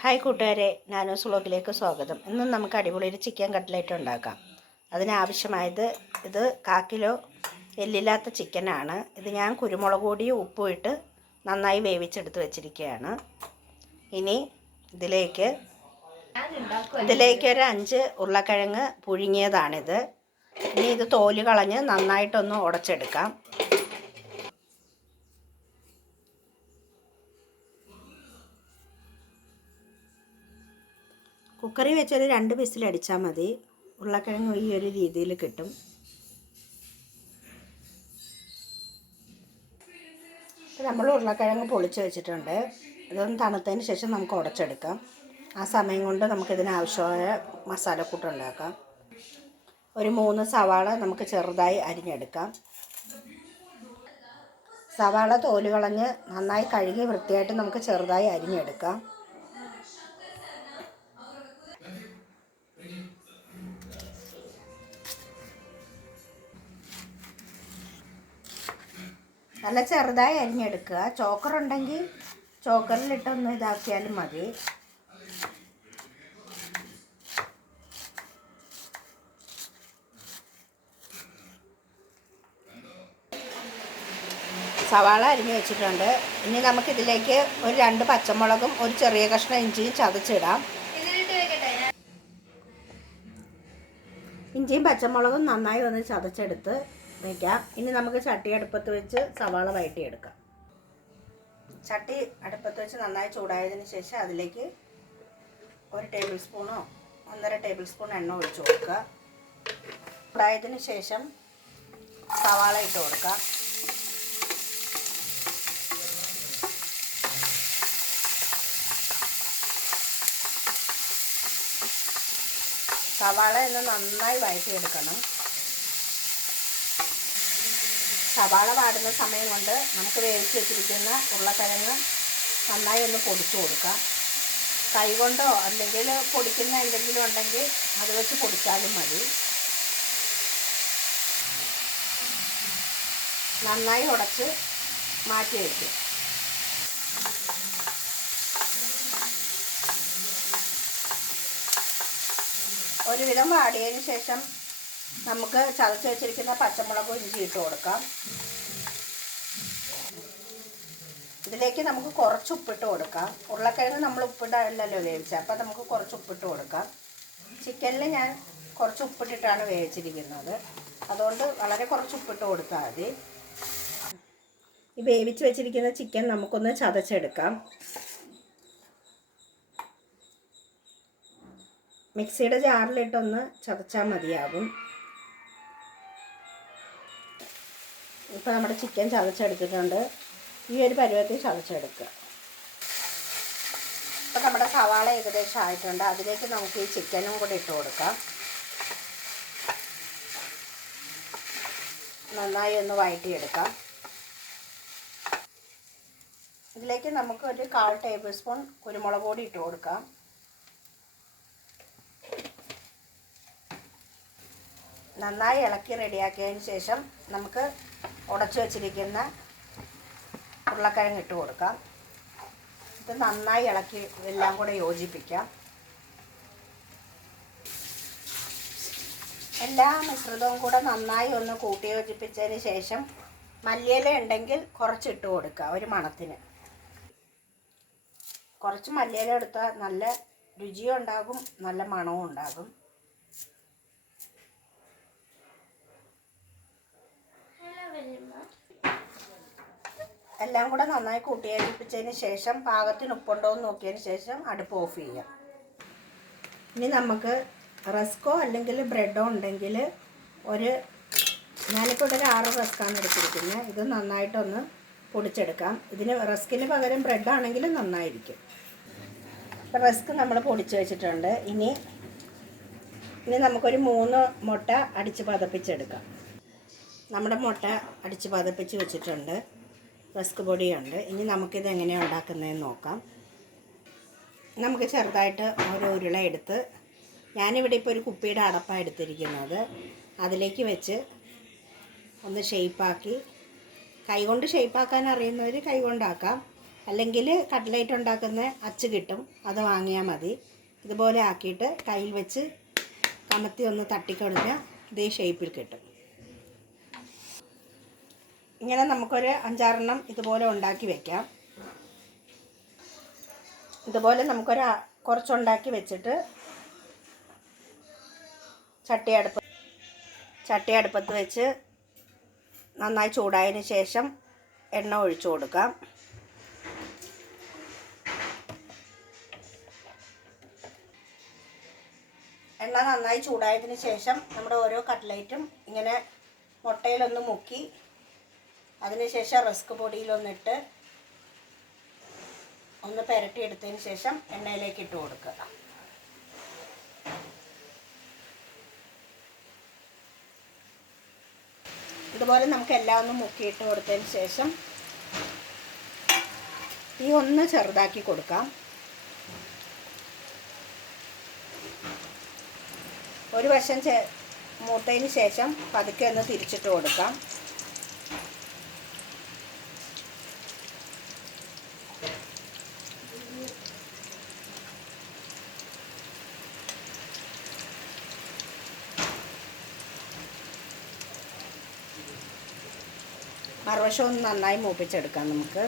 Hi കൂട്ടുകാരെ, നാനൂസ് വ്ളോഗിലേക്ക് സ്വാഗതം. ഇന്നും നമുക്ക് അടിപൊളി ഒരു ചിക്കൻ കട്ട്ലേറ്റ് ഉണ്ടാക്കാം. അതിനാവശ്യമായത് ഇത് 1/4 കിലോ എല്ലില്ലാത്ത ചിക്കനാണ്. ഇത് ഞാൻ കുരുമുളക് പൊടിയും ഉപ്പും ഇട്ട് നന്നായി വേവിച്ചെടുത്ത് വെച്ചിരിക്കുകയാണ്. ഇനി ഇതിലേക്ക് ഒരു 5 ഉരുളക്കിഴങ്ങ് പുഴുങ്ങിയതാണിത്. ഇനി ഇത് തോല് കളഞ്ഞ് നന്നായിട്ടൊന്ന് ഉടച്ചെടുക്കാം. കുക്കറിൽ വെച്ചൊരു 2 വിസിൽ അടിച്ചാൽ മതി. ഉരുളക്കിഴങ്ങ് ഈ ഒരു രീതിയിൽ കിട്ടും. നമ്മൾ ഉരുളക്കിഴങ്ങ് പൊളിച്ച് വെച്ചിട്ടുണ്ട്. ഇതൊന്ന് തണുത്തതിന് ശേഷം നമുക്ക് ഉടച്ചെടുക്കാം. ആ സമയം കൊണ്ട് നമുക്കിതിനാവശ്യമായ മസാലക്കൂട്ട് ഉണ്ടാക്കാം. ഒരു 3 സവാള നമുക്ക് ചെറുതായി അരിഞ്ഞെടുക്കാം. സവാള തോല് കളഞ്ഞ് നന്നായി കഴുകി വൃത്തിയായിട്ട് നമുക്ക് ചെറുതായി അരിഞ്ഞെടുക്കാം. നല്ല ചെറുതായി അരിഞ്ഞെടുക്കുക. ചോക്കറുണ്ടെങ്കിൽ ചോക്കറിലിട്ടൊന്ന് ഇതാക്കിയാലും മതി. സവാള അരിഞ്ഞ് വെച്ചിട്ടുണ്ട്. ഇനി നമുക്കിതിലേക്ക് ഒരു 2 പച്ചമുളകും ഒരു ചെറിയ കഷ്ണം ഇഞ്ചിയും ചതച്ചിടാം. ഇഞ്ചിയും പച്ചമുളകും നന്നായി ഒന്ന് ചതച്ചെടുത്ത് വയ്ക്കാം. ഇനി നമുക്ക് ചട്ടി അടുപ്പത്ത് വെച്ച് സവാള വഴറ്റിയെടുക്കാം. ചട്ടി അടുപ്പത്ത് വെച്ച് നന്നായി ചൂടായതിന് ശേഷം അതിലേക്ക് 1 ടേബിൾ സ്പൂണോ 1.5 ടേബിൾ സ്പൂൺ എണ്ണ ഒഴിച്ച് കൊടുക്കുക. ചൂടായതിന് ശേഷം സവാള ഇട്ട് കൊടുക്കാം. സവാള ഒന്ന് നന്നായി വഴറ്റിയെടുക്കണം. സവാള വാടുന്ന സമയം കൊണ്ട് നമുക്ക് വേവിച്ച് വെച്ചിരിക്കുന്ന ഉരുളക്കിഴങ്ങ് നന്നായി ഒന്ന് പൊടിച്ചു കൊടുക്കാം. കൈ കൊണ്ടോ അല്ലെങ്കിൽ പൊടിക്കുന്ന എന്തെങ്കിലും ഉണ്ടെങ്കിൽ അത് വെച്ച് പൊടിച്ചാലും മതി. നന്നായി ഉടച്ച് മാറ്റി വയ്ക്കും. ഒരുവിധം വാടിയതിന് ശേഷം നമുക്ക് ചതച്ച് വെച്ചിരിക്കുന്ന പച്ചമുളകും ഇഞ്ചി ഇട്ട് കൊടുക്കാം. ഇതിലേക്ക് നമുക്ക് കുറച്ച് ഉപ്പിട്ട് കൊടുക്കാം. ഉരുളക്കിഴങ്ങ് നമ്മൾ ഉപ്പിട്ടല്ലല്ലോ വേവിച്ചത്, അപ്പോൾ നമുക്ക് കുറച്ച് ഉപ്പിട്ട് കൊടുക്കാം. ചിക്കനിൽ ഞാൻ കുറച്ച് ഉപ്പിട്ടിട്ടാണ് വേവിച്ചിരിക്കുന്നത്, അതുകൊണ്ട് വളരെ കുറച്ച് ഉപ്പിട്ട് കൊടുത്താൽ മതി. ഈ വേവിച്ച് വെച്ചിരിക്കുന്ന ചിക്കൻ നമുക്കൊന്ന് ചതച്ചെടുക്കാം. മിക്സിയുടെ ജാറിലിട്ടൊന്ന് ചതച്ചാൽ മതിയാകും. ഇപ്പോൾ നമ്മുടെ ചിക്കൻ ചതച്ചെടുത്തിട്ടുണ്ട്. ഈ ഒരു പരുവത്തിൽ ചതച്ചെടുക്കുക. ഇപ്പോൾ നമ്മുടെ സവാള ഏകദേശം ആയിട്ടുണ്ട്. അതിലേക്ക് നമുക്ക് ഈ ചിക്കനും കൂടി ഇട്ട് കൊടുക്കാം. നന്നായി ഒന്ന് വഴറ്റിയെടുക്കാം. ഇതിലേക്ക് നമുക്ക് ഒരു 1/4 ടേബിൾ സ്പൂൺ കുരുമുളക് പൊടി ഇട്ട് കൊടുക്കാം. നന്നായി ഇളക്കി റെഡിയാക്കിയതിന് ശേഷം നമുക്ക് ഉടച്ചു വച്ചിരിക്കുന്ന ഉരുളക്കിഴങ്ങ് ഇട്ട് കൊടുക്കാം. ഇത് നന്നായി ഇളക്കി എല്ലാം കൂടെ യോജിപ്പിക്കാം. എല്ലാ മിശ്രിതവും കൂടെ നന്നായി ഒന്ന് കൂട്ടി യോജിപ്പിച്ചതിന് ശേഷം മല്ലിയില ഉണ്ടെങ്കിൽ കുറച്ചിട്ട് കൊടുക്കുക. ഒരു മണത്തിന് കുറച്ച് മല്ലിയില എടുത്താൽ നല്ല രുചിയും ഉണ്ടാകും, നല്ല മണവും ഉണ്ടാകും. എല്ലാം കൂടെ നന്നായി കൂട്ടി യോജിപ്പിച്ചതിന് ശേഷം പാകത്തിന് ഉപ്പുണ്ടോ എന്ന് നോക്കിയതിന് ശേഷം അടുപ്പ് ഓഫ് ചെയ്യാം. ഇനി നമുക്ക് റസ്കോ അല്ലെങ്കിൽ ബ്രെഡോ ഉണ്ടെങ്കിൽ ഞാനിപ്പോൾ ഒരു 6 റസ്ക്കാണ് എടുത്തിരിക്കുന്നത്. ഇത് നന്നായിട്ടൊന്ന് പൊടിച്ചെടുക്കാം. ഇതിന് റസ്കിന് പകരം ബ്രെഡാണെങ്കിൽ നന്നായിരിക്കും. ഇപ്പോൾ റസ്ക് നമ്മൾ പൊടിച്ച് വെച്ചിട്ടുണ്ട്. ഇനി നമുക്കൊരു 3 മുട്ട അടിച്ച് പതപ്പിച്ചെടുക്കാം. നമ്മുടെ മുട്ട അടിച്ച് പതപ്പിച്ച് വെച്ചിട്ടുണ്ട്. റസ്ക് പൊടിയുണ്ട്. ഇനി നമുക്കിത് എങ്ങനെയാണ് ഉണ്ടാക്കുന്നതെന്ന് നോക്കാം. നമുക്ക് ചെറുതായിട്ട് ഓരോ ഉരുള എടുത്ത്, ഞാനിവിടെ ഇപ്പോൾ ഒരു കുപ്പിയുടെ അടപ്പാണ് എടുത്തിരിക്കുന്നത്, അതിലേക്ക് വെച്ച് ഒന്ന് ഷേപ്പാക്കി, കൈകൊണ്ട് ഷേപ്പാക്കാൻ അറിയുന്നവർ കൈകൊണ്ടാക്കാം, അല്ലെങ്കിൽ കട്ട്ലേറ്റ് ഉണ്ടാക്കുന്ന അച്ച് കിട്ടും, അത് വാങ്ങിയാൽ മതി. ഇതുപോലെ ആക്കിയിട്ട് കയ്യിൽ വെച്ച് കമത്തി ഒന്ന് തട്ടിക്കൊടുത്താൽ ഇതേ ഷേപ്പിൽ കിട്ടും. ഇങ്ങനെ നമുക്കൊരു 5-6 ഇതുപോലെ ഉണ്ടാക്കി വെക്കാം. ഇതുപോലെ നമുക്കൊരു കുറച്ചുണ്ടാക്കി വെച്ചിട്ട് ചട്ടി അടുപ്പത്ത് വെച്ച് നന്നായി ചൂടായതിന് ശേഷം എണ്ണ ഒഴിച്ചു കൊടുക്കാം. എണ്ണ നന്നായി ചൂടായതിന് ശേഷം നമ്മുടെ ഓരോ കട്ട്ലേറ്റും ഇങ്ങനെ മുട്ടയിലൊന്ന് മുക്കി അതിനുശേഷം റസ്ക് പൊടിയിലൊന്നിട്ട് ഒന്ന് പുരട്ടിയെടുത്തതിന് ശേഷം എണ്ണയിലേക്ക് ഇട്ട് കൊടുക്കുക. ഇതുപോലെ നമുക്ക് എല്ലാം ഒന്ന് മുക്കിയിട്ട് കൊടുത്തതിന് ശേഷം തീ ഒന്ന് ചെറുതാക്കി കൊടുക്കാം. ഒരു വശം മൂത്തതിന് ശേഷം പതുക്കെ ഒന്ന് തിരിച്ചിട്ട് കൊടുക്കാം. മറുവശം ഒന്ന് നന്നായി മൂപ്പിച്ചെടുക്കാം. നമുക്ക്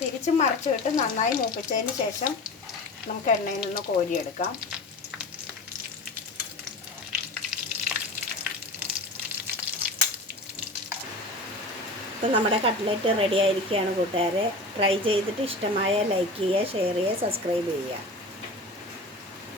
തിരിച്ച് മറിച്ചിട്ട് നന്നായി മൂപ്പിച്ചതിന് ശേഷം നമുക്ക് എണ്ണയിൽ നിന്ന് കോരിയെടുക്കാം. ഇപ്പം നമ്മുടെ കട്ട്ലേറ്റ് റെഡി ആയിരിക്കുകയാണ് കൂട്ടുകാരെ. ട്രൈ ചെയ്തിട്ട് ഇഷ്ടമായ ലൈക്ക് ചെയ്യുക, ഷെയർ ചെയ്യുക, സബ്സ്ക്രൈബ് ചെയ്യുക.